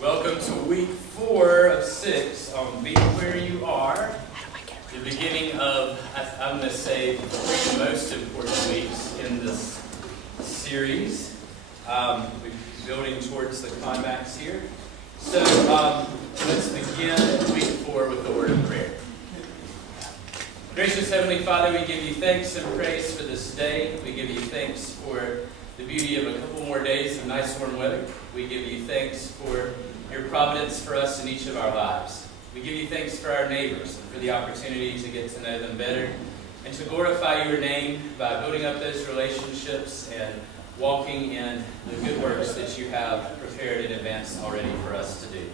Welcome to week 4 of 6 on Be Where You Are. The beginning of, I'm going to say, the 3 most important weeks in this series. We're building towards the climax here. So let's begin week 4 with the word of prayer. Gracious Heavenly Father, we give you thanks and praise for this day. We give you thanks for the beauty of a couple more days of nice warm weather. We give you thanks for your providence for us in each of our lives. We give you thanks for our neighbors and for the opportunity to get to know them better and to glorify your name by building up those relationships and walking in the good works that you have prepared in advance already for us to do.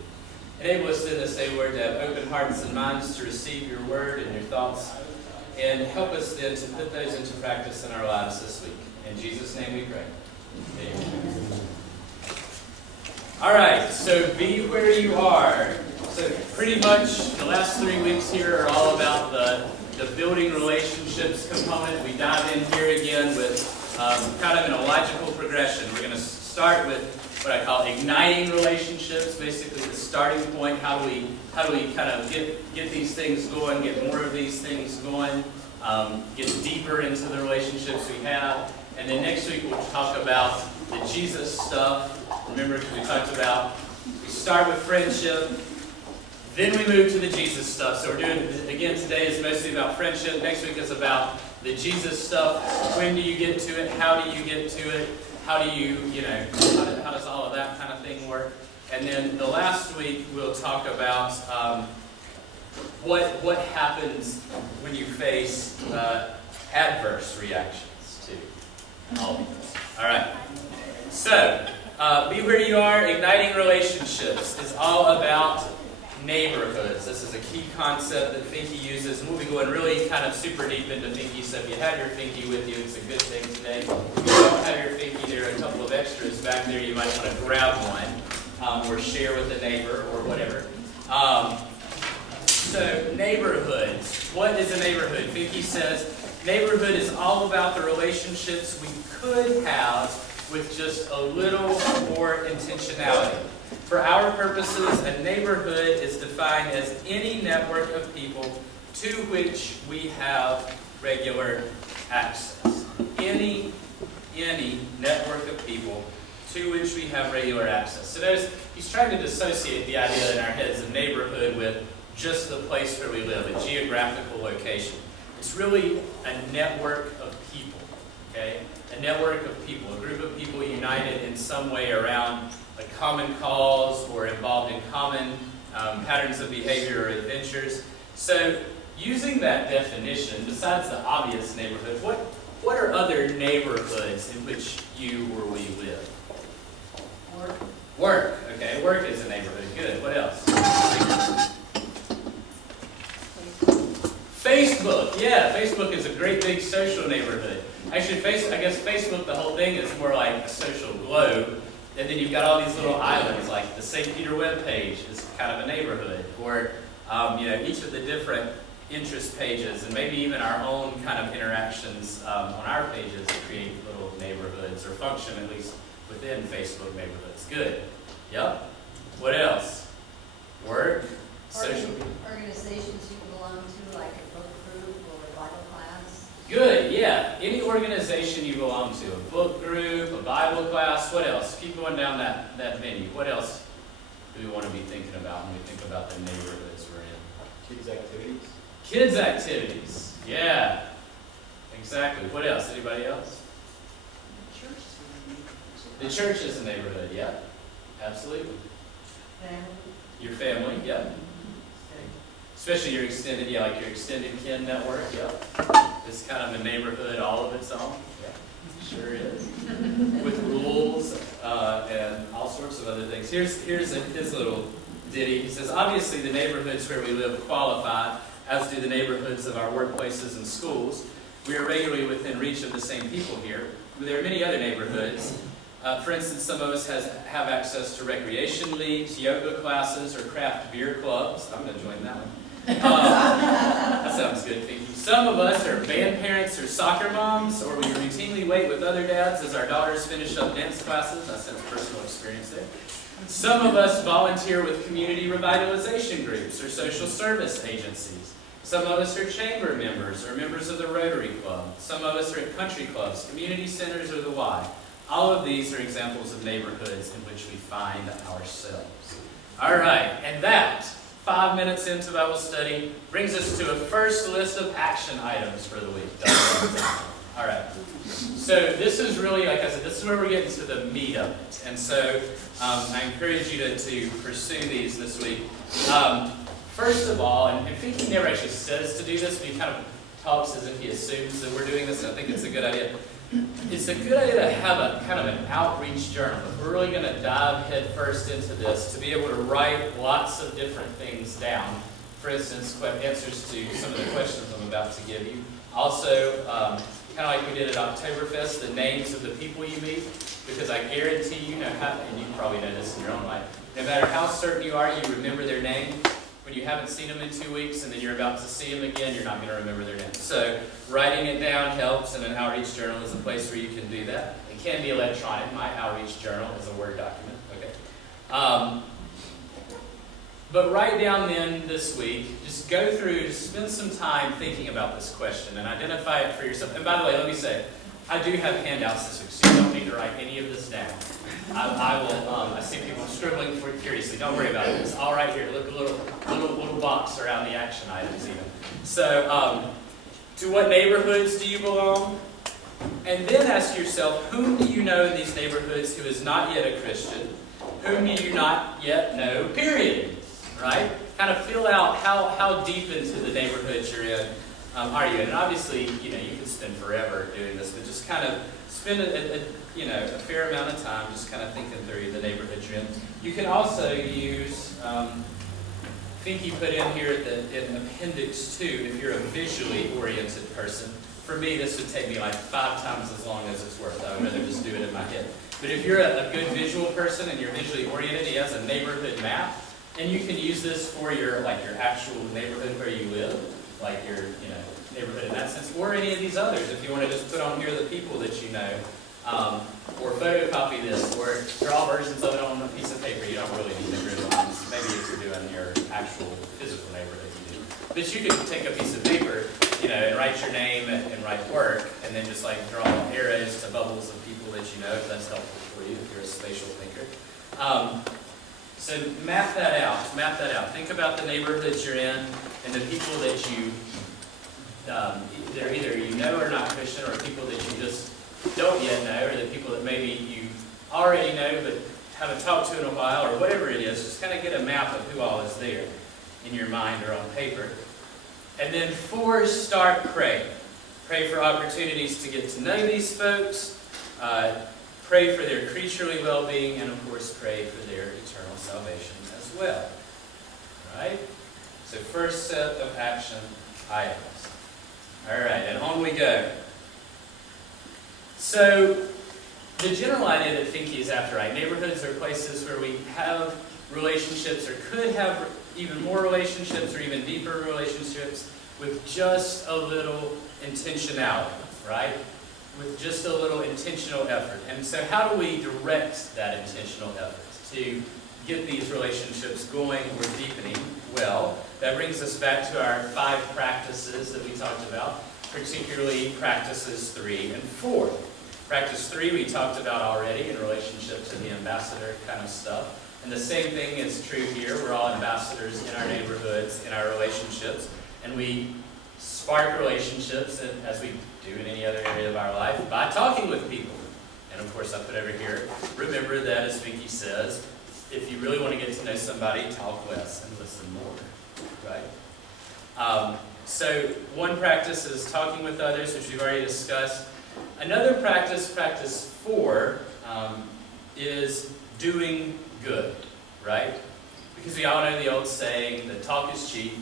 Enable us in this day, Lord, to have open hearts and minds to receive your word and your thoughts, and help us then to put those into practice in our lives this week. In Jesus' name we pray. Amen. All right, so be where you are. So pretty much the last 3 weeks here are all about the building relationships component. We dive in here again with kind of in a logical progression. We're going to start with what I call igniting relationships, basically the starting point. How do we kind of get these things going, get more of these things going, get deeper into the relationships we have. And then next week we'll talk about the Jesus stuff. Remember, because we talked about, we start with friendship, then we move to the Jesus stuff. So we're doing, again, today is mostly about friendship. Next week is about the Jesus stuff. When do you get to it? How do you get to it? How do you, how does all of that kind of thing work? And then the last week we'll talk about what happens when you face adverse reactions to all of this. All right. So, Be Where You Are, Igniting Relationships is all about neighborhoods. This is a key concept that Finke uses, and we'll be going really kind of super deep into Finke. So if you have your Finke with you, it's a good thing today. If you don't have your Finke, there are a couple of extras back there. You might want to grab one or share with a neighbor or whatever. So neighborhoods. What is a neighborhood? Finke says neighborhood is all about the relationships we could have with just a little more intentionality. For our purposes, a neighborhood is defined as any network of people to which we have regular access. Any network of people to which we have regular access. So he's trying to dissociate the idea in our heads of neighborhood with just the place where we live, a geographical location. It's really a network of people, okay? A network of people, a group of people united in some way around a common cause or involved in common patterns of behavior or adventures. So using that definition, besides the obvious neighborhood, what are other neighborhoods in which you or we live? Work. Okay, work is a neighborhood. Good. What else? Facebook. Yeah, Facebook is a great big social neighborhood. Actually, I guess Facebook, the whole thing is more like a social globe. And then you've got all these little islands, like the St. Peter webpage is kind of a neighborhood. Or, each of the different interest pages, and maybe even our own kind of interactions on our pages create little neighborhoods, or function at least within Facebook neighborhoods. Good. Yep. What else? Work. Social. Organizations you belong to, like a book group or a Bible class. Good, yeah. Any organization you belong to, a book group, a Bible class, what else? Keep going down that menu. What else do we want to be thinking about when we think about the neighborhoods we're in? Kids' activities. Kids' activities, yeah. Exactly. What else? Anybody else? The church is a neighborhood, yeah. Absolutely. Family. Your family, yeah. Especially your extended, like your extended kin network, yeah. It's kind of a neighborhood all of its own. Yeah, sure is. With rules and all sorts of other things. Here's his little ditty. He says, obviously the neighborhoods where we live qualify, as do the neighborhoods of our workplaces and schools. We are regularly within reach of the same people here. There are many other neighborhoods. For instance, some of us have access to recreation leagues, yoga classes, or craft beer clubs. I'm going to join that one. That sounds good, thank you. Some of us are band parents or soccer moms, or we routinely wait with other dads as our daughters finish up dance classes. That's a personal experience there. Some of us volunteer with community revitalization groups or social service agencies. Some of us are chamber members or members of the Rotary Club. Some of us are at country clubs, community centers, or the Y. All of these are examples of neighborhoods in which we find ourselves. All right, and that, 5 minutes into Bible study, brings us to a first list of action items for the week. All right. So this is really, like I said, this is where we're getting to the meat of it. And so I encourage you to pursue these this week. First of all, and Finky never actually says to do this, but he kind of talks as if he assumes that we're doing this, and I think it's a good idea. It's a good idea to have a kind of an outreach journal. If we're really going to dive head first into this, to be able to write lots of different things down. For instance, answers to some of the questions I'm about to give you. Also, kind of like we did at Oktoberfest, the names of the people you meet, because I guarantee you know how, and you probably know this in your own life, no matter how certain you are, you remember their name. When you haven't seen them in 2 weeks and then you're about to see them again, you're not going to remember their name. So writing it down helps, and an outreach journal is a place where you can do that. It can be electronic. My outreach journal is a Word document. Okay. But write down then this week, just go through, spend some time thinking about this question and identify it for yourself. And by the way, let me say, I do have handouts this week, so you don't need to write any of this down. I see people scribbling furiously. Don't worry about it. It's all right here. Look, a little box around the action items even. So, to what neighborhoods do you belong? And then ask yourself, whom do you know in these neighborhoods who is not yet a Christian? Whom do you not yet know, period? Right? Kind of feel out how deep into the neighborhoods you're in are you. And obviously, you can spend forever doing this, but just kind of spend a fair amount of time just kind of thinking through the neighborhood you're in. You can also use, I think you put in here in Appendix 2, if you're a visually oriented person. For me, this would take me like 5 times as long as it's worth. I would rather just do it in my head. But if you're a good visual person and you're visually oriented, he has a neighborhood map. And you can use this for your actual neighborhood where you live, like your neighborhood in that sense, or any of these others. If you want to just put on here the people that you know, or photocopy this, or draw versions of it on a piece of paper. You don't really need the grid lines. Maybe if you're doing your actual physical neighborhood, you do. But you can take a piece of paper, and write your name and write work, and then just draw arrows to bubbles of people that you know, if that's helpful for you if you're a spatial thinker. So map that out. Think about the neighborhoods you're in and the people that you, they're either you know are not Christian, or people that you just don't yet know, or the people that maybe you already know but haven't talked to in a while, or whatever it is. Just kind of get a map of who all is there in your mind or on paper. And then 4, start praying. Pray for opportunities to get to know these folks. Pray for their creaturely well-being, and of course pray for their eternal salvation as well. Alright? So first set of action items. Alright, and on we go. So the general idea that Finky is after, right? Neighborhoods are places where we have relationships, or could have even more relationships, or even deeper relationships, with just a little intentionality, right? With just a little intentional effort. And so how do we direct that intentional effort to get these relationships going or deepening? Well, that brings us back to our 5 practices that we talked about, particularly practices 3 and 4. Practice 3 we talked about already in relationship to the ambassador kind of stuff. And the same thing is true here. We're all ambassadors in our neighborhoods, in our relationships, and we spark relationships, and as we do in any other area of our life, by talking with people. And of course, I put over here, remember that, as Finky says, if you really want to get to know somebody, talk less and listen more, right? So one practice is talking with others, which we've already discussed. Another practice, practice 4, is doing good, right? Because we all know the old saying that talk is cheap,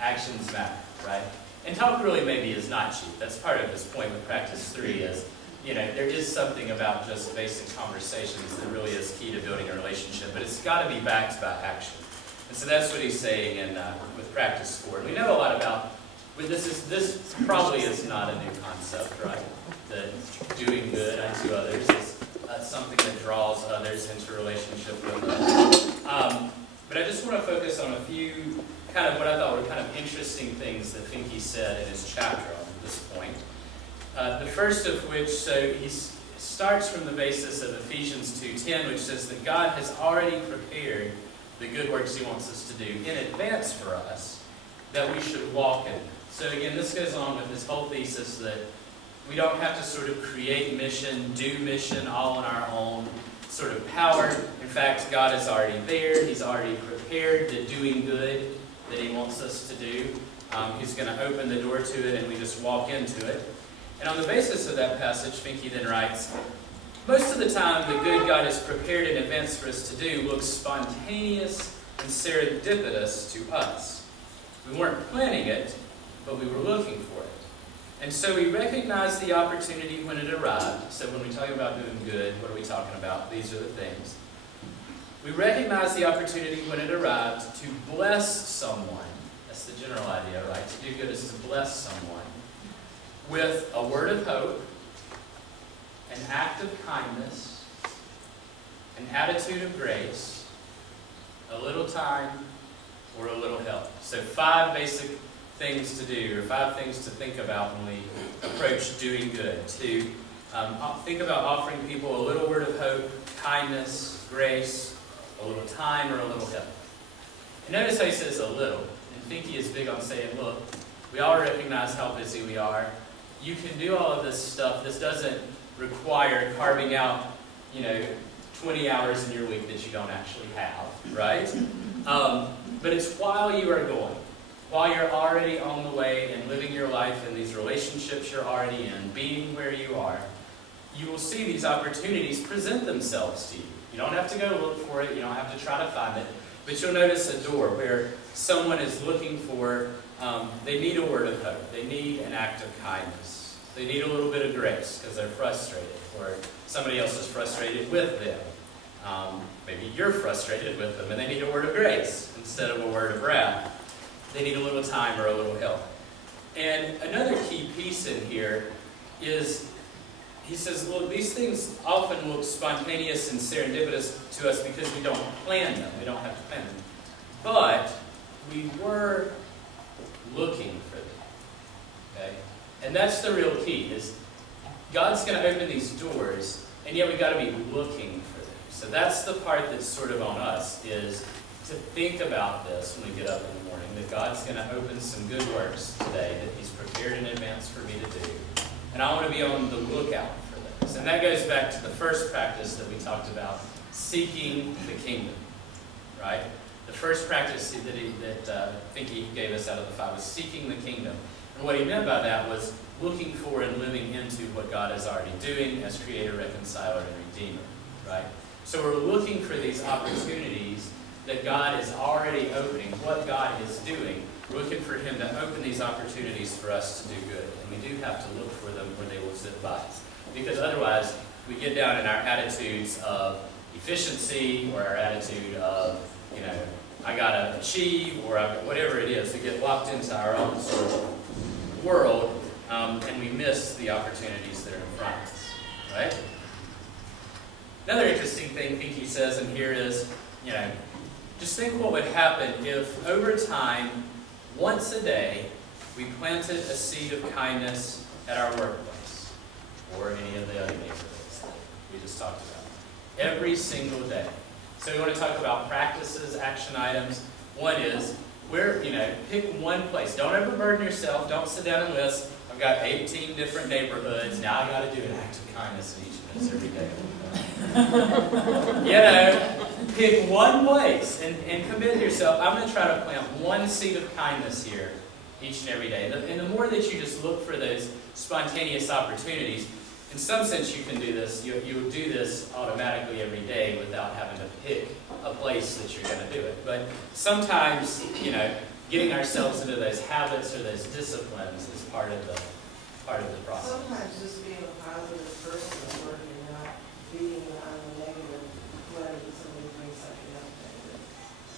actions matter, right? And talk really maybe is not cheap. That's part of this point with practice 3 is, there is something about just basic conversations that really is key to building a relationship, but it's got to be backed by action. And so that's what he's saying with practice 4. And we know a lot about, this probably is not a new concept, right? That doing good unto others is something that draws others into relationship with us. But I just want to focus on a few kind of what I thought were kind of interesting things that Finke said in his chapter on this point. The first of which, so he starts from the basis of Ephesians 2:10, which says that God has already prepared the good works he wants us to do in advance for us, that we should walk in. So again, this goes on with this whole thesis that we don't have to sort of create mission, do mission all on our own sort of power. In fact, God is already there. He's already prepared the doing good that he wants us to do. He's going to open the door to it, and we just walk into it. And on the basis of that passage, Finke then writes, most of the time, the good God has prepared in advance for us to do looks spontaneous and serendipitous to us. We weren't planning it, but we were looking for it. And so we recognized the opportunity when it arrived. So when we talk about doing good, what are we talking about? These are the things. We recognized the opportunity when it arrived to bless someone. That's the general idea, right? To do good is to bless someone with a word of hope, an act of kindness, an attitude of grace, a little time, or a little help. So 5 basic things to do, or 5 things to think about when we approach doing good. To think about offering people a little word of hope, kindness, grace, a little time, or a little help. And notice how he says a little. And Finke is big on saying, look, we all recognize how busy we are. You can do all of this stuff. This doesn't require carving out, 20 hours in your week that you don't actually have, right? But it's while you are going, while you're already on the way and living your life in these relationships you're already in, being where you are, you will see these opportunities present themselves to you. You don't have to go look for it. You don't have to try to find it. But you'll notice a door where someone is looking for, they need a word of hope. They need an act of kindness. They need a little bit of grace because they're frustrated, or somebody else is frustrated with them. Maybe you're frustrated with them and they need a word of grace instead of a word of wrath. They need a little time or a little help. And another key piece in here is, he says, look, these things often look spontaneous and serendipitous to us because we don't plan them. We don't have to plan them. But we were looking for them. Okay? And that's the real key, is God's going to open these doors, and yet we've got to be looking for them. So that's the part that's sort of on us, is to think about this when we get up in the morning, that God's going to open some good works today that he's prepared in advance for me to do. And I want to be on the lookout for those. And that goes back to the first practice that we talked about, seeking the kingdom, right? The first practice that Finke gave us out of the 5 was seeking the kingdom. And what he meant by that was looking for and living into what God is already doing as creator, reconciler, and redeemer, right? So we're looking for these opportunities that God is already opening, what God is doing. We're looking for him to open these opportunities for us to do good. And we do have to look for them where they will zip by us. Because otherwise, we get down in our attitudes of efficiency, or our attitude of, I got to achieve, or whatever it is. We get locked into our own sort of world, and we miss the opportunities that are in front of us, right? Another interesting thing Finke says in here is, just think what would happen if over time, once a day, we planted a seed of kindness at our workplace, or any of the other neighborhoods that we just talked about. Every single day. So we want to talk about practices, action items. One is, pick one place. Don't overburden yourself. Don't sit down and list, I've got 18 different neighborhoods. Now I got to do an act of kindness in each of those every day. Pick one place and commit yourself. I'm going to try to plant one seed of kindness here each and every day. And the more that you just look for those spontaneous opportunities, in some sense you can do this. You'll do this automatically every day without having to pick a place that you're going to do it. But sometimes, getting ourselves into those habits or those disciplines is part of the process. Sometimes just being a positive person at work and not being on the negative when somebody brings something up negative.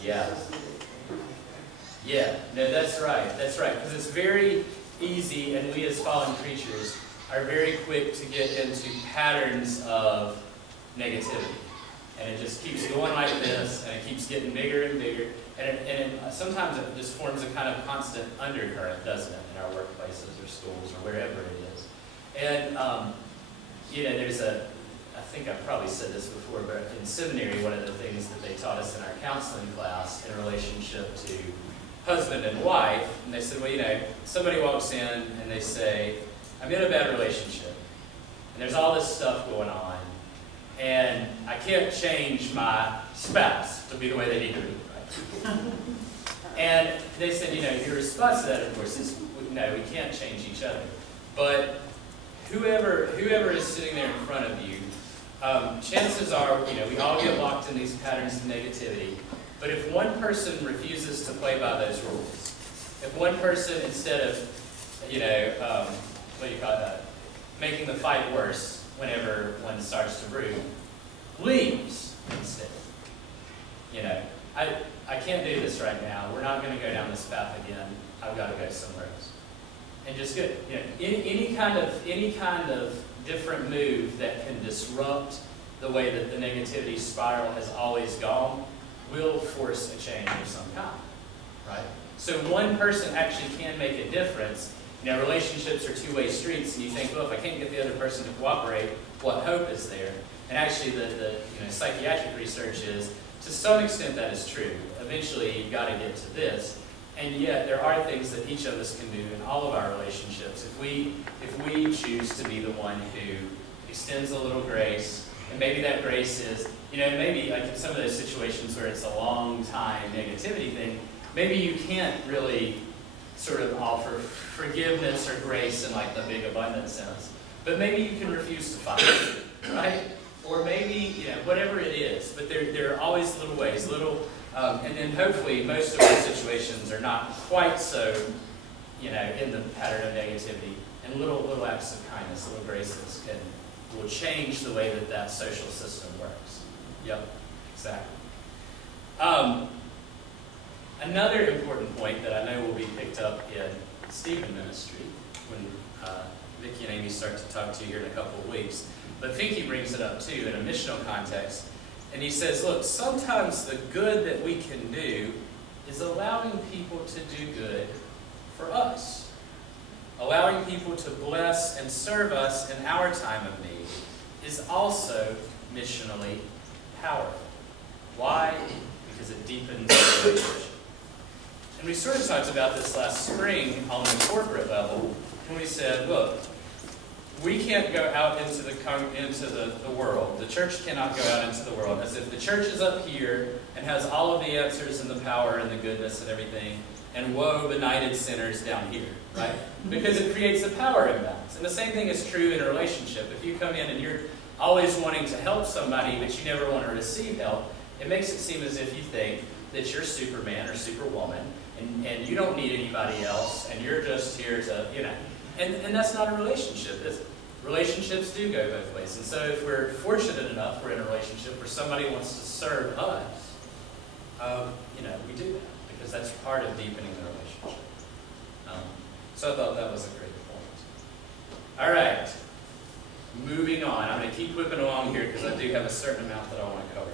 Yeah. It's just a big thing right there. Yeah, no, that's right. That's right. Because it's very easy, and we as fallen creatures are very quick to get into patterns of negativity. And it just keeps going like this, and it keeps getting bigger and bigger. And sometimes it just forms a kind of constant undercurrent, doesn't it, in our workplaces or schools or wherever it is. And, there's I think I've probably said this before, but in seminary, one of the things that they taught us in our counseling class in relationship to husband and wife, and they said, well, somebody walks in and they say, I'm in a bad relationship, and there's all this stuff going on, and I can't change my spouse to be the way they need to be, right? And they said, your response to that, of course, is, no, we can't change each other. But whoever is sitting there in front of you, chances are, we all get locked in these patterns of negativity. But if one person refuses to play by those rules, if one person, instead of, making the fight worse whenever one starts to brew, leaves instead. I can't do this right now. We're not going to go down this path again. I've got to go somewhere else. And just good. Any kind of different move that can disrupt the way that the negativity spiral has always gone will force a change of some kind, right? So one person actually can make a difference. Relationships are two-way streets, and you think, well, if I can't get the other person to cooperate, what hope is there? And actually, the psychiatric research is, to some extent, that is true. Eventually, you've got to get to this. And yet, there are things that each of us can do in all of our relationships. If we choose to be the one who extends a little grace, and maybe that grace is, maybe like in some of those situations where it's a long time negativity thing, maybe you can't really sort of offer forgiveness or grace in like the big abundant sense. But maybe you can refuse to fight, right? Or maybe, whatever it is. But there are always little ways, and then hopefully most of our situations are not quite so, in the pattern of negativity. And little acts of kindness, little graces will change the way that social system works. Yep, exactly. Another important point that I know will be picked up in Stephen ministry when Vicki and Amy start to talk to you here in a couple of weeks. But Finke brings it up too in a missional context. And he says, look, sometimes the good that we can do is allowing people to do good for us. Allowing people to bless and serve us in our time of need is also missionally powerful. Why? Because it deepens the relationship. And we sort of talked about this last spring on the corporate level when we said, look, we can't go out into the world. The church cannot go out into the world as if the church is up here and has all of the answers and the power and the goodness and everything, and woe benighted sinners down here, right? Because it creates a power imbalance. And the same thing is true in a relationship. If you come in and you're always wanting to help somebody, but you never want to receive help, it makes it seem as if you think that you're Superman or Superwoman, and you don't need anybody else, and you're just here to, And that's not a relationship, is it? Relationships do go both ways. And so if we're fortunate enough, we're in a relationship where somebody wants to serve us, we do that, because that's part of deepening the relationship. So I thought that was a great point. All right. Moving on. I'm going to keep whipping along here because I do have a certain amount that I want to cover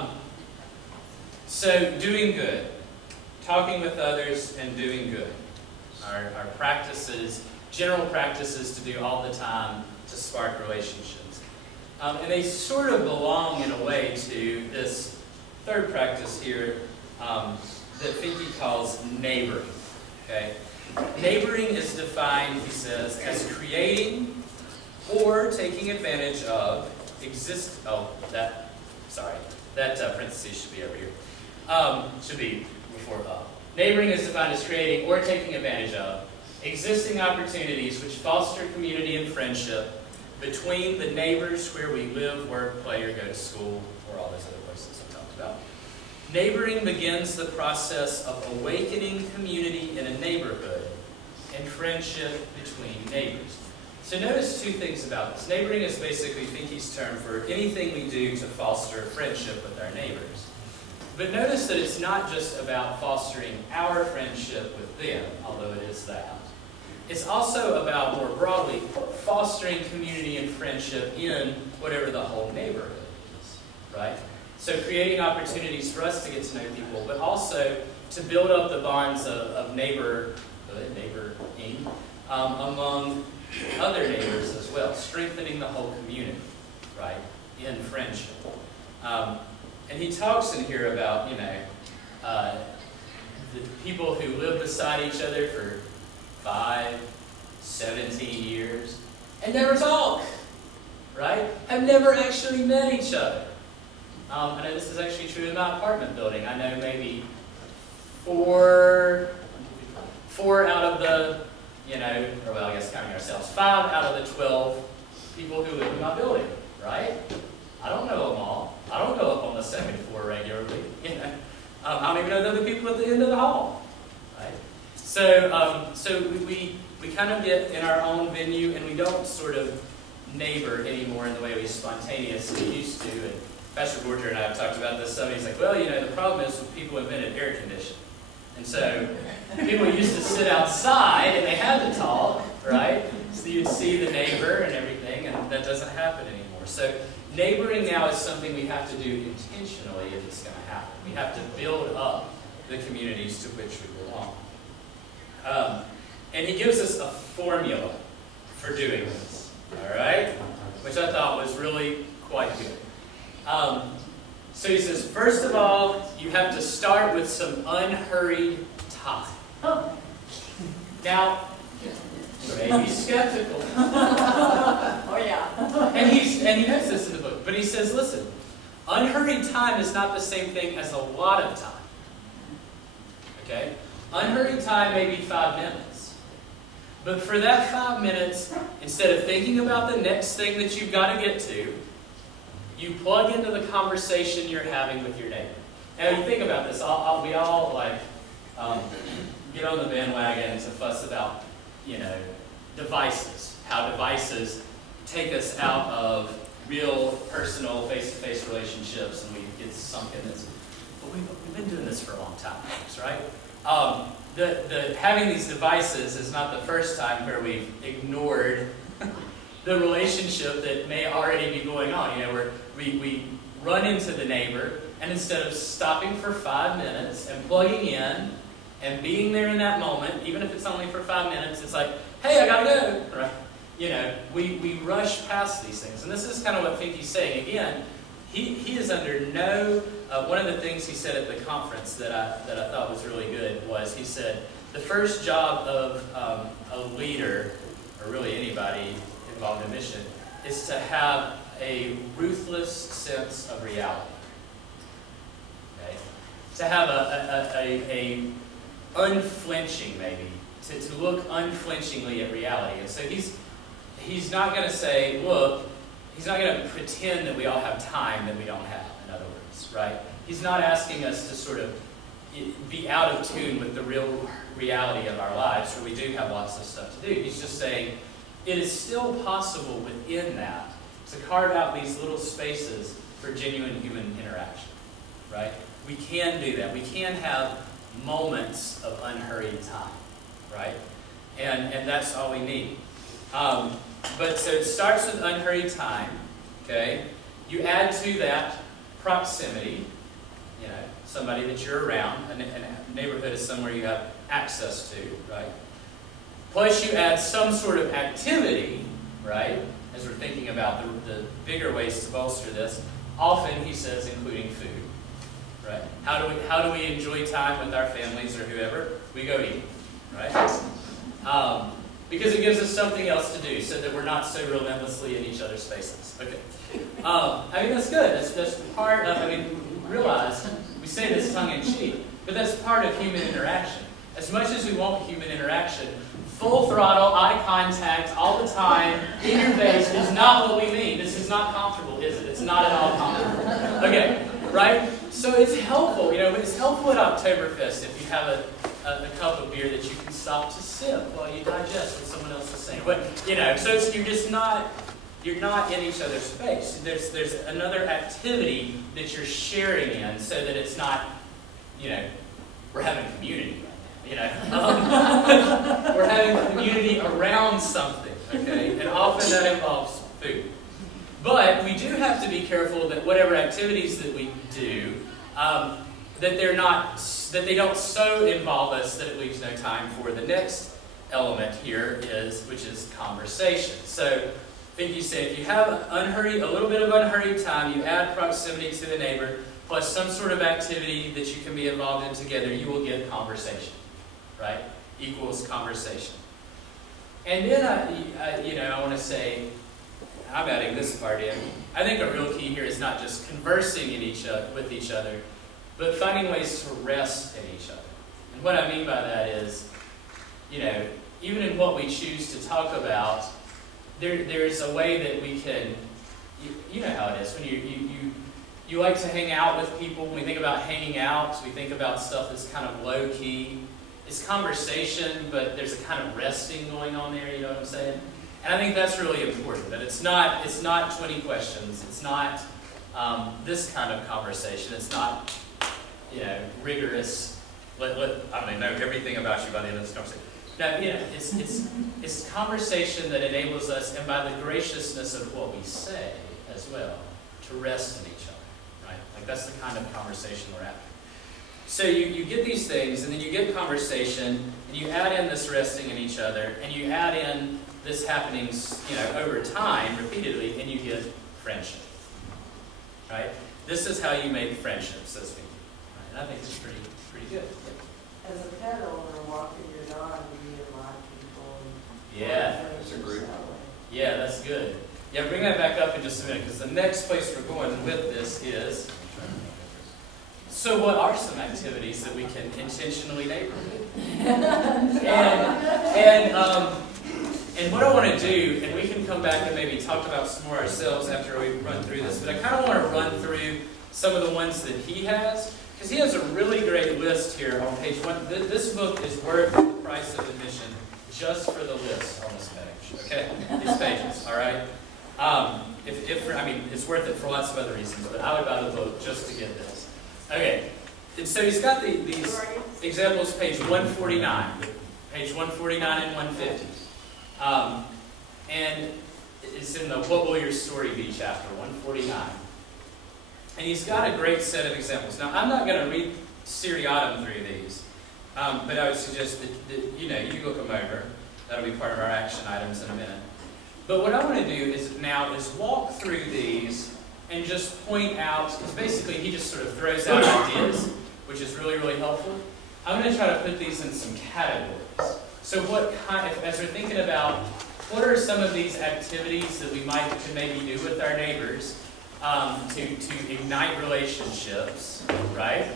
today. So doing good. Talking with others and doing good. Our practices, general practices to do all the time to spark relationships. And they sort of belong in a way to this third practice here that Finke calls neighboring. Okay? Neighboring is defined, he says, as creating or taking advantage of that parentheses should be over here. Should be before Neighboring is defined as creating or taking advantage of existing opportunities which foster community and friendship between the neighbors where we live, work, play, or go to school, or all those other places I talked about. Neighboring begins the process of awakening community in a neighborhood and friendship between neighbors. So notice two things about this. Neighboring is basically Finke's term for anything we do to foster friendship with our neighbors. But notice that it's not just about fostering our friendship with them, although it is that. it's also about, more broadly, fostering community and friendship in whatever the whole neighborhood is, right? So creating opportunities for us to get to know people, but also to build up the bonds of neighboring, among other neighbors as well, strengthening the whole community, right, in friendship. And he talks in here about, the people who live beside each other for 5, 17 years and never talk, right? Have never actually met each other. I know this is actually true in my apartment building. I know maybe four out of the, or well, I guess counting ourselves, 5 out of the 12 people who live in my building, right? I don't know them all. I don't go up on the 2nd floor regularly, I don't even know the other people at the end of the hall, right? So we kind of get in our own venue, and we don't sort of neighbor anymore in the way we spontaneously used to. And Pastor Borger and I have talked about this. Somebody's like, well, the problem is people invented air conditioning. And so people used to sit outside and they had to talk, right? So you'd see the neighbor and everything, and that doesn't happen anymore. So neighboring now is something we have to do intentionally if it's going to happen. We have to build up the communities to which we belong. And he gives us a formula for doing this, all right? Which I thought was really quite good. So he says, first of all, you have to start with some unhurried time. Now, you may be skeptical. Oh, yeah. And he knows this in the book. But he says, listen, unhurried time is not the same thing as a lot of time. Okay? Unhurried time may be 5 minutes. But for that 5 minutes, instead of thinking about the next thing that you've got to get to, you plug into the conversation you're having with your neighbor. Now, you think about this. We all get on the bandwagon to fuss about, devices. How devices take us out of real, personal, face-to-face relationships, and we get sunk in this. But we've been doing this for a long time, right? Having these devices is not the first time where we've ignored the relationship that may already be going on. Where we run into the neighbor, and instead of stopping for 5 minutes and plugging in and being there in that moment, even if it's only for 5 minutes, it's like, hey, I gotta go, right? We rush past these things. And this is kind of what Finke's saying. Again, he is under no, one of the things he said at the conference that I thought was really good was, he said, the first job of a leader, or really anybody involved in mission, is to have a ruthless sense of reality. Okay? To have a unflinching, maybe, to look unflinchingly at reality. And so he's not going to say, look, he's not going to pretend that we all have time that we don't have, in other words, right? He's not asking us to sort of be out of tune with the real reality of our lives, where we do have lots of stuff to do. He's just saying, it is still possible within that to carve out these little spaces for genuine human interaction, right? We can do that. We can have moments of unhurried time, right? And that's all we need. But so it starts with unhurried time, okay? You add to that proximity, somebody that you're around, and a neighborhood is somewhere you have access to, right? Plus you add some sort of activity, right? As we're thinking about the bigger ways to bolster this, often he says including food, right? How do we enjoy time with our families or whoever? We go eat, right? Because it gives us something else to do, so that we're not so relentlessly in each other's faces. Okay. That's good. That's part of. Realize we say this tongue in cheek, but that's part of human interaction. As much as we want human interaction, full throttle, eye contact, all the time, in your face is not what we mean. This is not comfortable, is it? It's not at all comfortable. Okay, right? So it's helpful. It's helpful at Oktoberfest if you have a cup of beer that you can stop to sip while you digest what someone else is saying. But so you're not in each other's space. There's another activity that you're sharing in, so that it's not, we're having community. you know. We're having community around something, okay? And often that involves food. But we do have to be careful that whatever activities that we do, that they don't so involve us that it leaves no time for the next element here, which is conversation. So I think you said if you have a little bit of unhurried time, you add proximity to the neighbor, plus some sort of activity that you can be involved in together, you will get conversation, right? Equals conversation. And then I want to say, I'm adding this part in. I think a real key here is not just conversing with each other, but finding ways to rest in each other. And what I mean by that is, even in what we choose to talk about, there's a way that we can, you know how it is, when you like to hang out with people. When we think about hanging out, we think about stuff that's kind of low-key. It's conversation, but there's a kind of resting going on there, you know what I'm saying? And I think that's really important, that it's not 20 questions. It's not this kind of conversation. It's not, rigorous. I don't know everything about you by the end of this conversation. No, it's conversation that enables us, and by the graciousness of what we say as well, to rest in each other, right? Like that's the kind of conversation we're after. So you get these things, and then you get conversation, and you add in this resting in each other, and you add in this happening, over time, repeatedly, and you get friendship, right? This is how you make friendships, says people. Right? And I think it's pretty good. As a pet owner, walking your dog, you meet a lot of people. Yeah. That's a group. Yeah, that's good. Yeah, bring that back up in just a minute, because the next place we're going with this is, so what are some activities that we can intentionally neighborhood? And what I want to do, and we can come back and maybe talk about some more ourselves after we run through this, but I kind of want to run through some of the ones that he has, because he has a really great list here on page 1. This book is worth the price of admission just for the list on this page, okay? These pages, all right? It's worth it for lots of other reasons, but I would buy the book just to get this. Okay, and so he's got these examples, page 149, page 149 and 150. And it's in the What Will Your Story Be chapter, 149. And he's got a great set of examples. Now, I'm not going to read seriatim through these, but I would suggest that you look them over. That'll be part of our action items in a minute. But what I want to do is walk through these and just point out, because basically he just sort of throws out ideas, which is really, really helpful. I'm going to try to put these in some categories. So as we're thinking about what are some of these activities that we could maybe do with our neighbors to ignite relationships, right?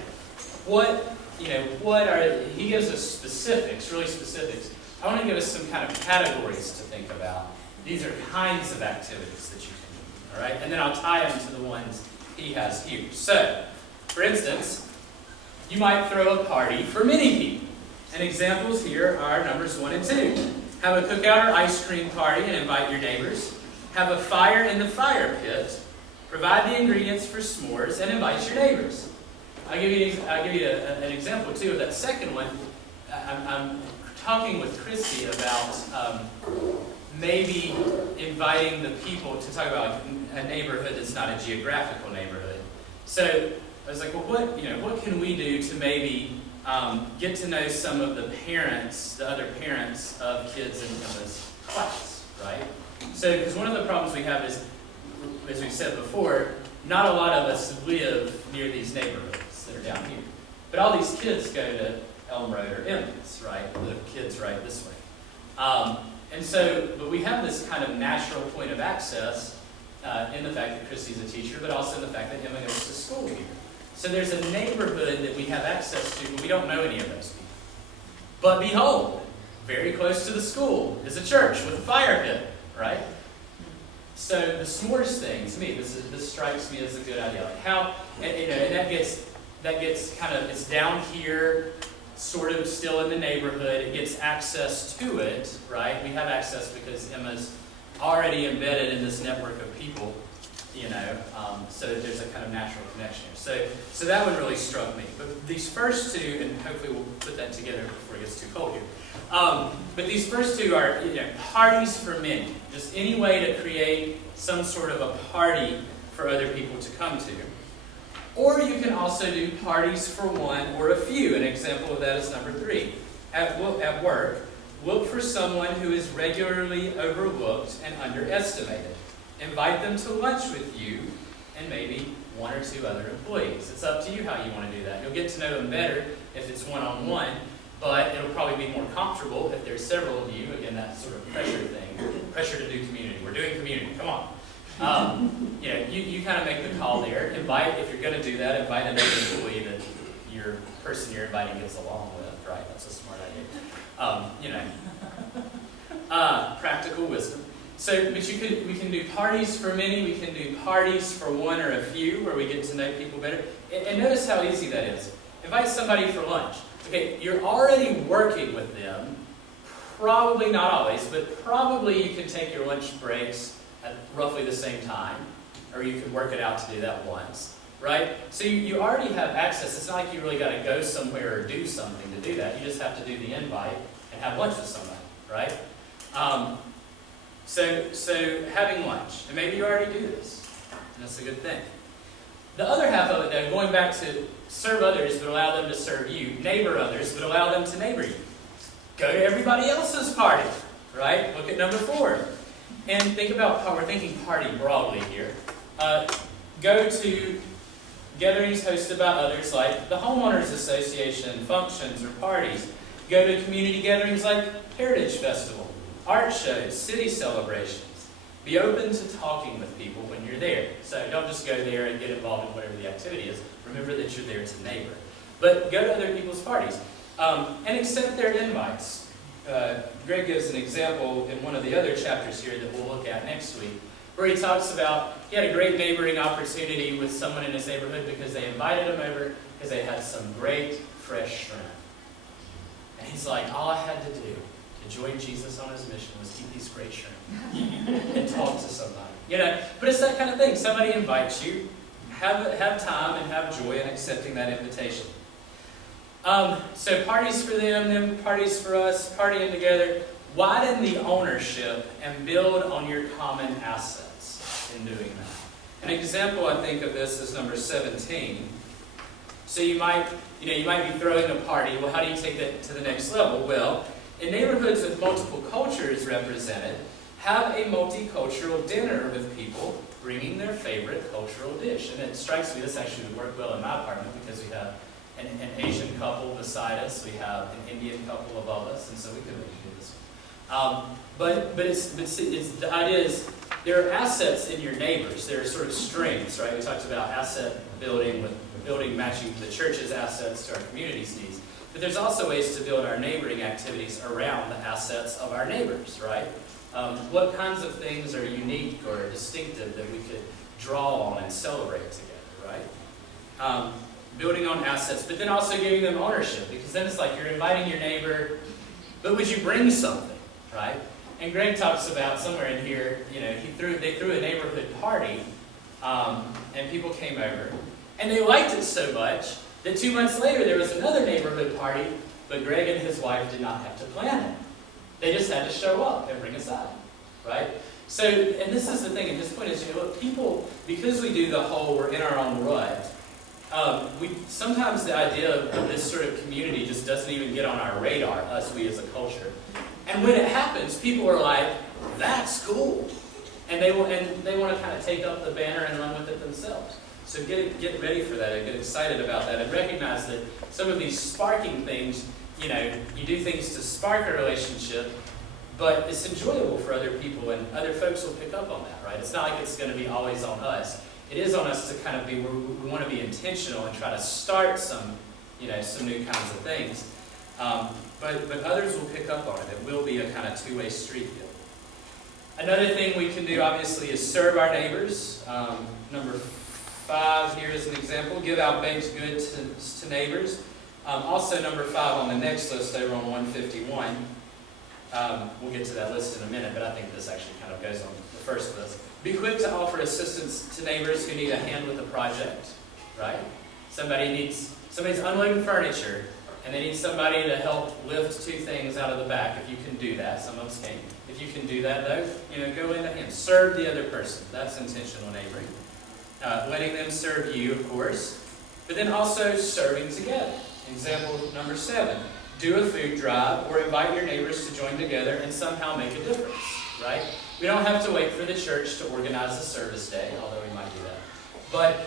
He gives us specifics, really specifics. I want to give us some kind of categories to think about. These are kinds of activities that you can do, all right? And then I'll tie them to the ones he has here. So, for instance, you might throw a party for many people. And examples here are numbers 1 and 2. Have a cookout or ice cream party and invite your neighbors. Have a fire in the fire pit. Provide the ingredients for s'mores and invite your neighbors. I'll give you an example too of that second one. I'm talking with Christy about maybe inviting the people to talk about a neighborhood that's not a geographical neighborhood. So I was like, well, what can we do to maybe get to know some of the other parents of kids in this class, right? So, because one of the problems we have is, as we said before, not a lot of us live near these neighborhoods that are down here. But all these kids go to Elm Road or Emmons, right? The kids right this way. But we have this kind of natural point of access in the fact that Christy's a teacher, but also in the fact that Emma goes to school here. So there's a neighborhood that we have access to, but we don't know any of those people. But behold, very close to the school is a church with a fire pit, right? So the s'mores thing, to me, this strikes me as a good idea. Like how, and that gets kind of, it's down here, sort of still in the neighborhood. It gets access to it, right? We have access because Emma's already embedded in this network of people. so that there's a kind of natural connection here. So that one really struck me. But these first two, and hopefully we'll put that together before it gets too cold here. But these first two are parties for many. Just any way to create some sort of a party for other people to come to. Or you can also do parties for one or a few. An example of that is number 3. At work, look for someone who is regularly overlooked and underestimated. Invite them to lunch with you and maybe 1 or 2 other employees. It's up to you how you want to do that. You'll get to know them better if it's one-on-one, but it'll probably be more comfortable if there's several of you. Again, that sort of pressure thing. Pressure to do community. We're doing community. Come on. You kind of make the call there. Invite, if you're going to do that, invite another employee that your person you're inviting gets along with. Right? That's a smart idea. Practical wisdom. So, but we can do parties for many. We can do parties for 1 or a few, where we get to know people better. And notice how easy that is. Invite somebody for lunch. Okay, you're already working with them. Probably not always, but probably you can take your lunch breaks at roughly the same time, or you could work it out to do that once, right? So you already have access. It's not like you really got to go somewhere or do something to do that. You just have to do the invite and have lunch with somebody, right? So having lunch, and maybe you already do this, and that's a good thing. The other half of it, though, going back to serve others but allow them to serve you, neighbor others but allow them to neighbor you. Go to everybody else's party, right? Look at number 4. And think about how we're thinking party broadly here. Go to gatherings hosted by others like the Homeowners Association, functions or parties. Go to community gatherings like Heritage Festival, art shows, city celebrations. Be open to talking with people when you're there. So don't just go there and get involved in whatever the activity is. Remember that you're there to neighbor. But go to other people's parties and accept their invites. Greg gives an example in one of the other chapters here that we'll look at next week, where he talks about he had a great neighboring opportunity with someone in his neighborhood because they invited him over because they had some great fresh shrimp. And he's like, all I had to do to join Jesus on his mission was eat these great shrimp and talk to somebody. But it's that kind of thing. Somebody invites you, have time and have joy in accepting that invitation. So parties for them parties for us, partying together. Widen the ownership and build on your common assets in doing that. An example, I think, of this is number 17. So you might be throwing a party. Well, how do you take that to the next level? Well, in neighborhoods with multiple cultures represented, have a multicultural dinner with people bringing their favorite cultural dish. And it strikes me this actually would work well in my apartment because we have an Asian couple beside us, we have an Indian couple above us, and so we could maybe do this one. But the idea is there are assets in your neighbors. There are sort of strengths, right? We talked about asset building, with building matching the church's assets to our community's needs. But there's also ways to build our neighboring activities around the assets of our neighbors, right? What kinds of things are unique or distinctive that we could draw on and celebrate together, right? Building on assets, but then also giving them ownership, because then it's like you're inviting your neighbor, but would you bring something, right? And Greg talks about somewhere in here, they threw a neighborhood party, and people came over, and they liked it so much that 2 months later there was another neighborhood party, but Greg and his wife did not have to plan it. They just had to show up and bring a side, right? So, and this is the thing, and this point is, people, because we do the whole we're in our own rut, sometimes the idea of this sort of community just doesn't even get on our radar, we as a culture. And when it happens, people are like, that's cool. And they want to kind of take up the banner and run with it themselves. So get ready for that and get excited about that and recognize that some of these sparking things, you do things to spark a relationship, but it's enjoyable for other people and other folks will pick up on that, right? It's not like it's going to be always on us. It is on us to kind of we want to be intentional and try to start some new kinds of things. But others will pick up on it. It will be a kind of two-way street deal. Another thing we can do, obviously, is serve our neighbors. Number 5 here is an example. Give out baked goods to neighbors. Also, number 5 on the next list over on 151. We'll get to that list in a minute, but I think this actually kind of goes on the first list. Be quick to offer assistance to neighbors who need a hand with a project, right? Somebody's unloading furniture, and they need somebody to help lift 2 things out of the back. If you can do that, some of us can't. If you can do that, though, go in and serve the other person. That's intentional neighboring. Letting them serve you, of course, but then also serving together. Example number 7. Do a food drive or invite your neighbors to join together and somehow make a difference, right? We don't have to wait for the church to organize a service day, although we might do that. But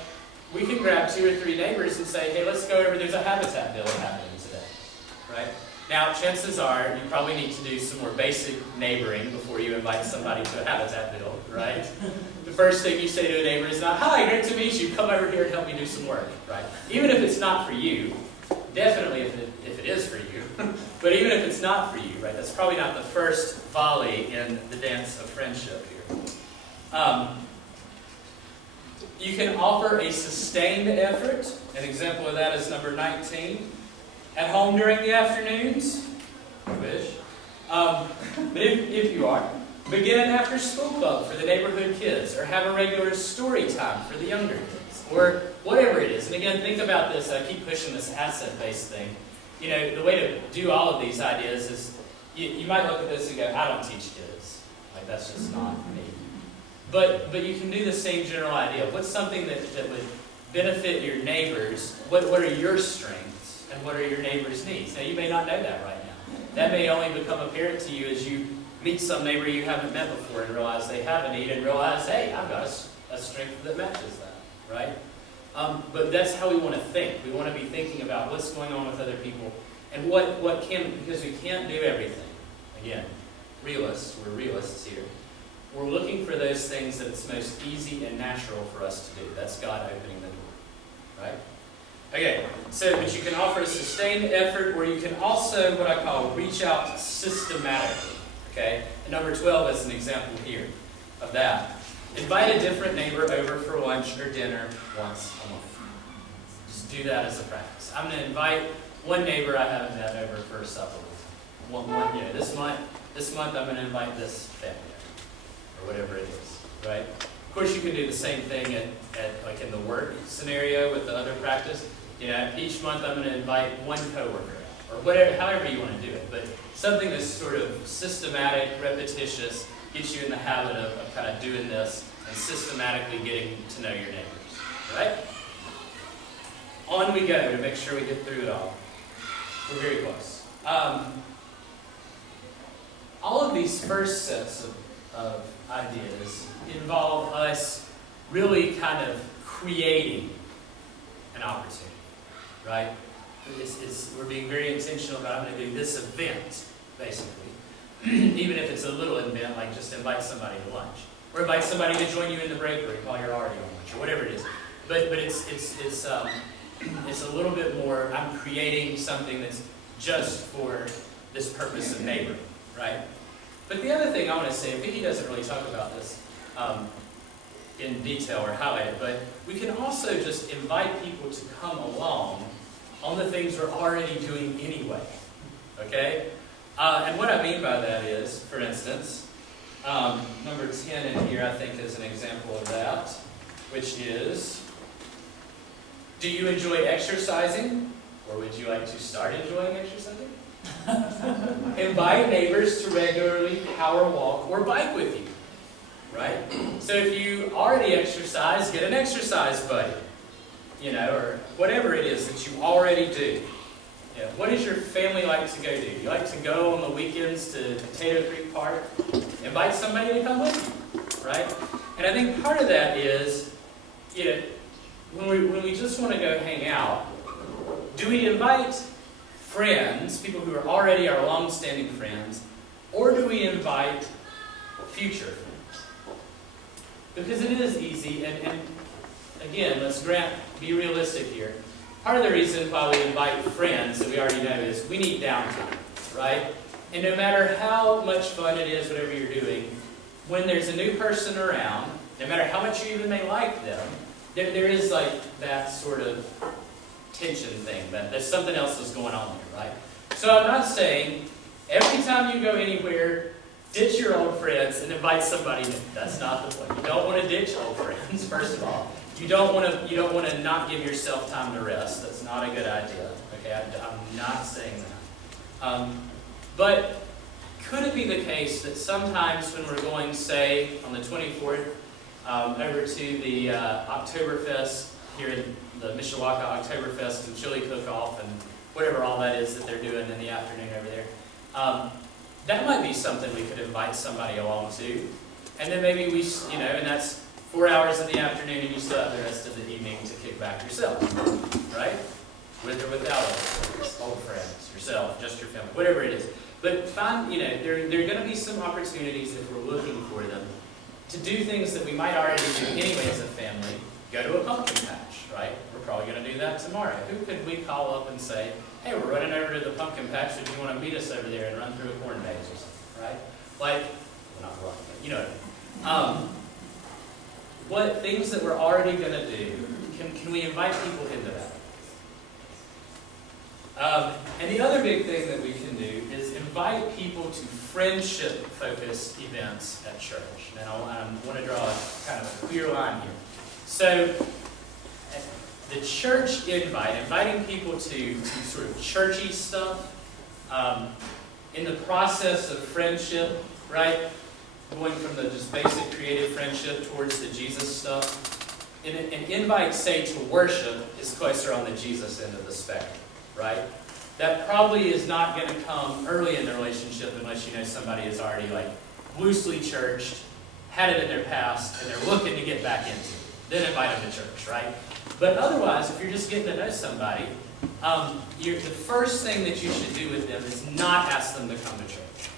we can grab 2 or 3 neighbors and say, hey, let's go over, there's a habitat bill happening today, right? Now, chances are you probably need to do some more basic neighboring before you invite somebody to a habitat bill, right? The first thing you say to a neighbor is not, hi, great to meet you, come over here and help me do some work, right? Even if it's not for you, definitely if it is for you, but even if it's not for you, right, that's probably not the first volley in the dance of friendship here. You can offer a sustained effort. An example of that is number 19. At home during the afternoons? I wish. But if you are, begin an after-school club for the neighborhood kids, or have a regular story time for the younger kids, or whatever it is. And again, think about this. I keep pushing this asset-based thing. The way to do all of these ideas is you might look at this and go, I don't teach kids. Like, that's just not me. But you can do the same general idea. What's something that would benefit your neighbors? What are your strengths? And what are your neighbors' needs? Now, you may not know that right now. That may only become apparent to you as you meet some neighbor you haven't met before and realize they have a need and realize, hey, I've got a strength that matches that, right? But that's how we want to think. We want to be thinking about what's going on with other people and because we can't do everything. Again, we're realists here. We're looking for those things that it's most easy and natural for us to do. That's God opening the door, right? Okay, but you can offer a sustained effort, or you can also, what I call, reach out systematically, okay? And number 12 is an example here of that. Invite a different neighbor over for lunch or dinner once a month. Just do that as a practice. I'm going to invite one neighbor I haven't met over for supper with. This month I'm going to invite this family over, or whatever it is, right? Of course, you can do the same thing like in the work scenario with the other practice. Each month I'm going to invite one coworker out, or whatever, however you want to do it. But something that's sort of systematic, repetitious, gets you in the habit of kind of doing this and systematically getting to know your neighbors, right? On we go to make sure we get through it all. We're very close. All of these first sets of ideas involve us really kind of creating an opportunity, right? We're being very intentional about, I'm going to do this event, basically. Even if it's a little event, like just invite somebody to lunch. Or invite somebody to join you in the break room while you're already on lunch, or whatever it is. But it's a little bit more, I'm creating something that's just for this purpose of neighboring, right? But the other thing I want to say, Vicki doesn't really talk about this in detail or highlight it, but we can also just invite people to come along on the things we're already doing anyway, okay? And what I mean by that is, for instance, number 10 in here I think is an example of that, which is, do you enjoy exercising? Or would you like to start enjoying exercising? Invite neighbors to regularly power walk or bike with you, right? So if you already exercise, get an exercise buddy, or whatever it is that you already do. What does your family like to go do? You like to go on the weekends to Potato Creek Park? Invite somebody to come with you, right? And I think part of that is, when we just want to go hang out, do we invite friends, people who are already our long-standing friends, or do we invite future friends? Because it is easy, and again, be realistic here. Part of the reason why we invite friends that we already know is we need downtime, right? And no matter how much fun it is, whatever you're doing, when there's a new person around, no matter how much you even may like them, there is like that sort of tension thing, that there's something else that's going on there, right? So I'm not saying Every time you go anywhere, ditch your old friends and invite somebody new. That's not the point. You don't want to ditch old friends, first of all. You don't want to not give yourself time to rest. That's not a good idea. Okay, I'm not saying that. But could it be the case that sometimes when we're going, say, on the 24th, over to the Oktoberfest here in the Mishawaka Oktoberfest and chili cook-off and whatever all that is that they're doing in the afternoon over there, that might be something we could invite somebody along to. And then maybe we, and that's 4 hours in the afternoon and you still have the rest of the evening to kick back yourself, right? With or without old friends, yourself, just your family, whatever it is. But find, there are going to be some opportunities if we're looking for them to do things that we might already do anyway as a family. Go to a pumpkin patch, right? We're probably going to do that tomorrow. Who could we call up and say, hey, we're running over to the pumpkin patch, so do you want to meet us over there and run through a corn maze or something, right? Like, well, not run, but you know what I mean. What things that we're already going to do, can we invite people into that? And the other big thing that we can do is invite people to friendship-focused events at church. And I want to draw a kind of a clear line here. So, the church inviting people to sort of churchy stuff, in the process of friendship, right? Going from the just basic creative friendship towards the Jesus stuff. An invite, say, to worship is closer on the Jesus end of the spectrum, right? That probably is not going to come early in the relationship unless you know somebody is already like loosely churched, had it in their past, and they're looking to get back into it. Then invite them to church, right? But otherwise, if you're just getting to know somebody, the first thing that you should do with them is not ask them to come to church.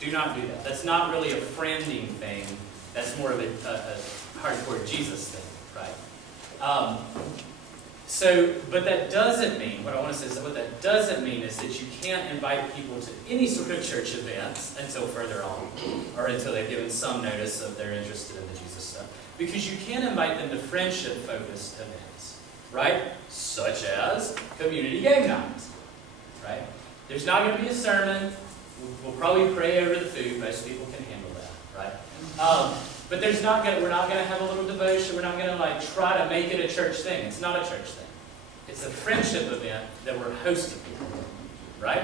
Do not do that. That's not really a friending thing. That's more of a hardcore Jesus thing, right? But that doesn't mean, what I want to say is that what that doesn't mean is that you can't invite people to any sort of church events until further on, or until they've given some notice of they're interested in the Jesus stuff. Because you can invite them to friendship-focused events, right? Such as community game nights, right? There's not going to be a sermon. We'll probably pray over the food. Most people can handle that, right? But we're not going to have a little devotion. We're not going to try to make it a church thing. It's not a church thing. It's a friendship event that we're hosting, right?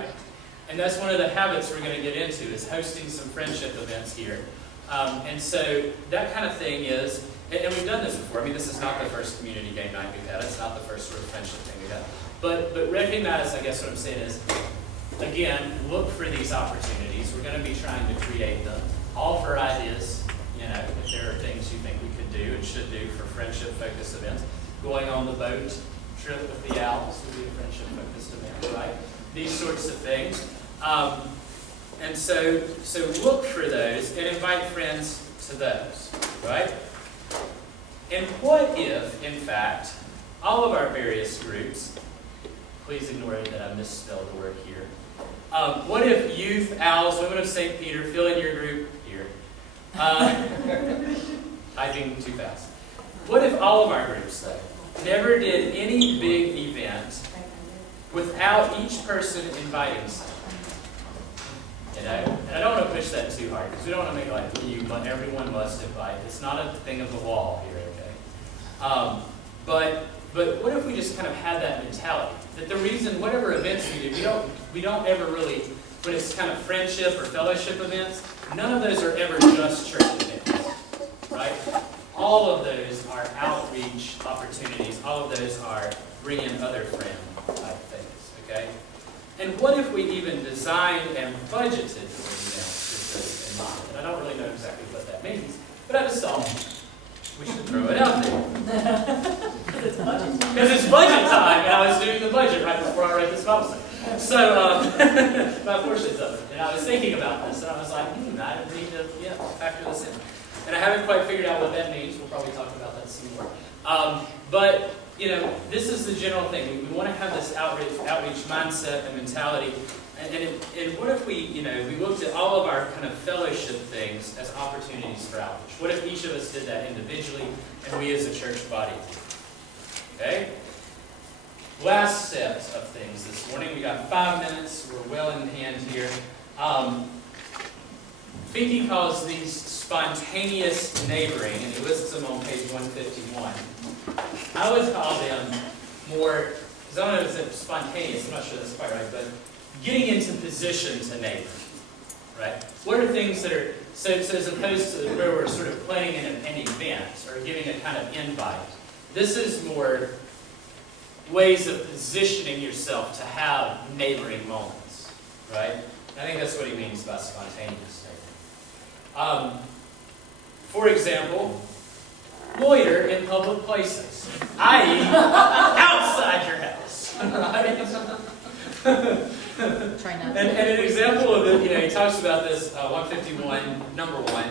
And that's one of the habits we're going to get into is hosting some friendship events here. And so that kind of thing is, and we've done this before. I mean, this is not the first community game night we've had. It's not the first sort of friendship thing we've had. But recognize, I guess what I'm saying is, again, look for these opportunities. We're going to be trying to create them. Offer ideas. If there are things you think we could do and should do for friendship-focused events. Going on the boat trip with the Owls would be a friendship-focused event, right? These sorts of things. And so look for those and invite friends to those, right? And what if, in fact, all of our various groups, please ignore that I misspelled the word here. What if youth, Owls, Women of St. Peter, fill in your group here. Typing too fast. What if all of our groups, though, never did any big event without each person inviting someone? And I don't want to push that too hard, because we don't want to make it like everyone must invite. It's not a thing of the wall here, okay? But what if we just kind of had that mentality? That the reason, whatever events we do, we don't ever really, when it's kind of friendship or fellowship events, none of those are ever just church events, right? All of those are outreach opportunities. All of those are bring in other friend type things, okay? And what if we even designed and budgeted for events with this in mind? And I don't really know exactly what that means, but I just thought we should throw it out there. Because it's budget time, and I was doing the budget right before I read this Bible study. So, about portions of it. And I was thinking about this, and I was like, I need to factor this in. And I haven't quite figured out what that means. We'll probably talk about that some more. But, this is the general thing. We want to have this outreach mindset and mentality. And what if we looked at all of our kind of fellowship things as opportunities for outreach? What if each of us did that individually and we as a church body? Okay? last set of things this morning. We got 5 minutes. We're well in hand here. Finke calls these spontaneous neighboring, and he lists them on page 151. I would call them more, because I don't know if it's spontaneous, I'm not sure that's quite right, but getting into position to neighbor, right? What are things that are, so as opposed to where we're sort of planning an event or giving a kind of invite, this is more ways of positioning yourself to have neighboring moments, right? I think that's what he means by spontaneous neighboring. For example, loiter in public places, i.e. outside your house. Try not And an example of it, he talks about this, 151, number 1.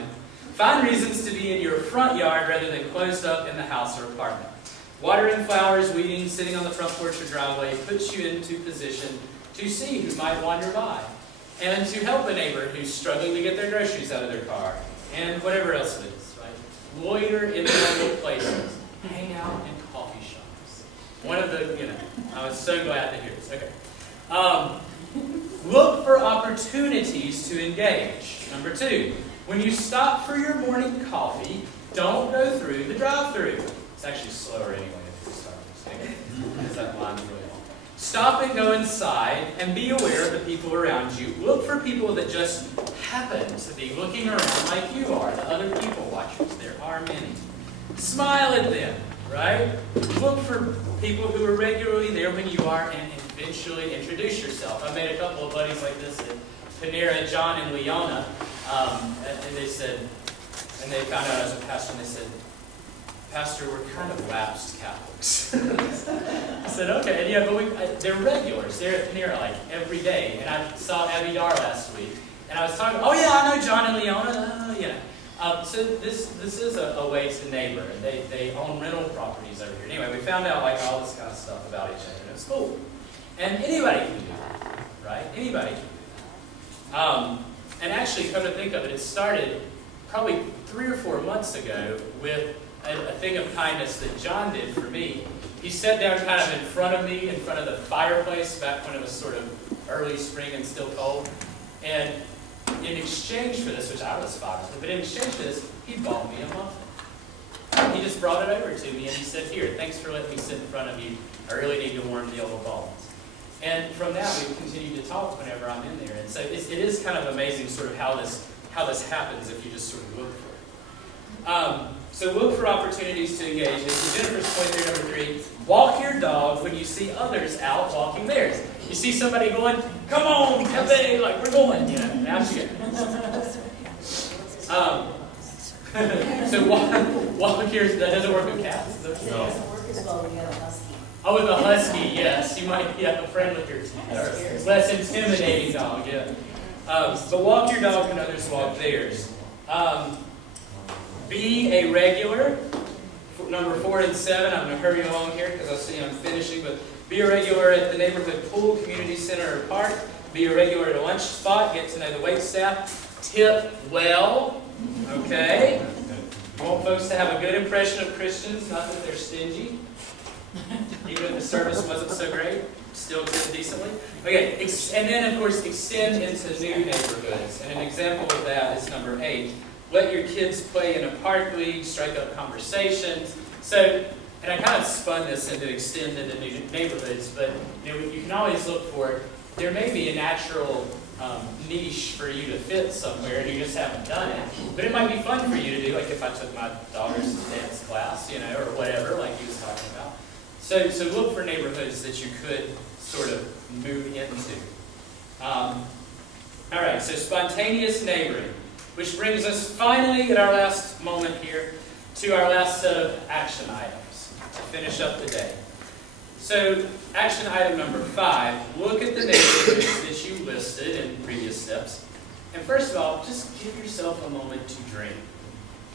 Find reasons to be in your front yard rather than closed up in the house or apartment. Watering flowers, weeding, sitting on the front porch or driveway puts you into position to see who might wander by and to help a neighbor who's struggling to get their groceries out of their car and whatever else it is, right? Loiter in public places. Hang out in coffee shops. One of the, I was so glad to hear this. Okay. Look for opportunities to engage. Number 2, when you stop for your morning coffee, don't go through the drive-thru. It's actually slower anyway if you start because that line's really long. Stop and go inside and be aware of the people around you. Look for people that just happen to be looking around like you are, the other people watchers. There are many. Smile at them, right? Look for people who are regularly there when you are and eventually introduce yourself. I made a couple of buddies like this at Panera, John and Leona, and they said, and they found out I was a pastor, and they said, Pastor, we're kind of lapsed Catholics. I said, okay, yeah, but they're regulars. They're at Panera like every day. And I saw Abby Dar last week, and I was talking, oh yeah, I know John and Leona, so this is a way to neighbor. They own rental properties over here. Anyway, we found out like all this kind of stuff about each other, and it's cool. And anybody can do that, right? Anybody can do that. And actually, come to think of it, it started probably 3 or 4 months ago with a thing of kindness that John did for me. He sat down kind of in front of me, in front of the fireplace, back when it was sort of early spring and still cold. And in exchange for this, which I was fine with, but in exchange for this, he bought me a muffin. He just brought it over to me and he said, here, thanks for letting me sit in front of you. I really need to warm the old bones. And from that, we've continued to talk whenever I'm in there. And so it is kind of amazing sort of how this happens if you just sort of look for it. So look for opportunities to engage. And to Jennifer's point there, number 3, walk your dog when you see others out walking theirs. You see somebody going, come on, cafe, like we're going, out you go. So walk your, that doesn't work with cats. It doesn't work as well when you have a husky. Oh, with a husky, yes. You might have a friend with your less intimidating dog, yeah. But walk your dog when others walk theirs. Be a regular. Number 4 and 7, I'm going to hurry along here because I see I'm finishing, but be a regular at the neighborhood pool, community center, or park. Be a regular at a lunch spot. Get to know the wait staff. Tip well. Okay? You want folks to have a good impression of Christians, not that they're stingy. Even if the service wasn't so great, still tip decently. Okay, and then of course extend into new neighborhoods. And an example of that is number 8. Let your kids play in a park league, strike up conversations. So, and I kind of spun this into extend into new neighborhoods, but you can always look for, there may be a natural niche for you to fit somewhere and you just haven't done it. But it might be fun for you to do, like if I took my daughter's dance class, or whatever, like he was talking about. So look for neighborhoods that you could sort of move into. All right, so spontaneous neighboring, which brings us finally at our last moment here to our last set of action items to finish up the day. So action item number 5, look at the neighborhoods that you listed in previous steps. And first of all, just give yourself a moment to dream.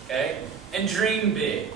Okay? And dream big.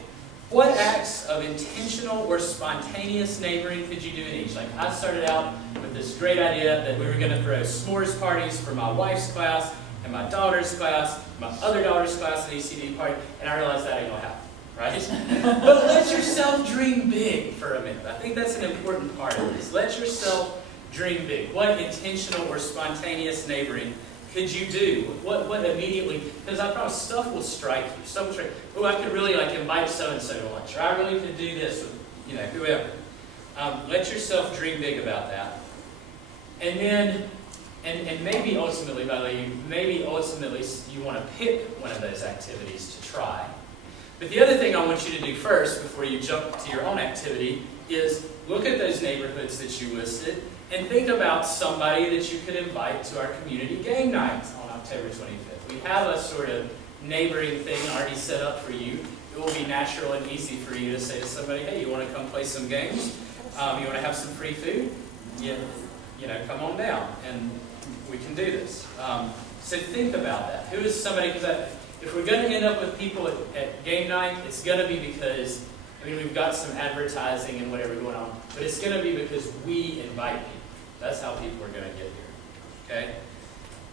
What acts of intentional or spontaneous neighboring could you do in each? Like I started out with this great idea that we were going to throw s'mores parties for my wife's class and my daughter's class, my other daughter's class, an ECD party, and I realized that ain't going to happen. right? But let yourself dream big for a minute. I think that's an important part of this. Let yourself dream big. What intentional or spontaneous neighboring could you do? What immediately, because I promise stuff will strike you. Stuff will strike you. Oh, I could really invite so-and-so to lunch. Or I really could do this with, whoever. Let yourself dream big about that. And then, and maybe ultimately, by the way, maybe ultimately you want to pick one of those activities to try. But the other thing I want you to do first, before you jump to your own activity, is look at those neighborhoods that you listed and think about somebody that you could invite to our community game night on October 25th. We have a sort of neighboring thing already set up for you. It will be natural and easy for you to say to somebody, hey, you want to come play some games? You want to have some free food? Come on down, and we can do this. So think about that. Who is somebody, because if we're going to end up with people at game night, it's going to be because, we've got some advertising and whatever going on, but it's going to be because we invite people. That's how people are going to get here. Okay?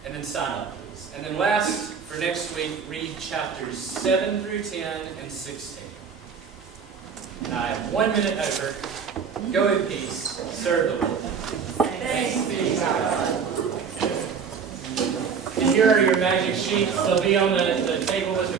And then sign up, please. And then last, for next week, read chapters 7 through 10 and 16. And I have 1 minute over. Go in peace. Serve the Lord. Thanks be to God. And here are your magic sheets. They'll be on the table with the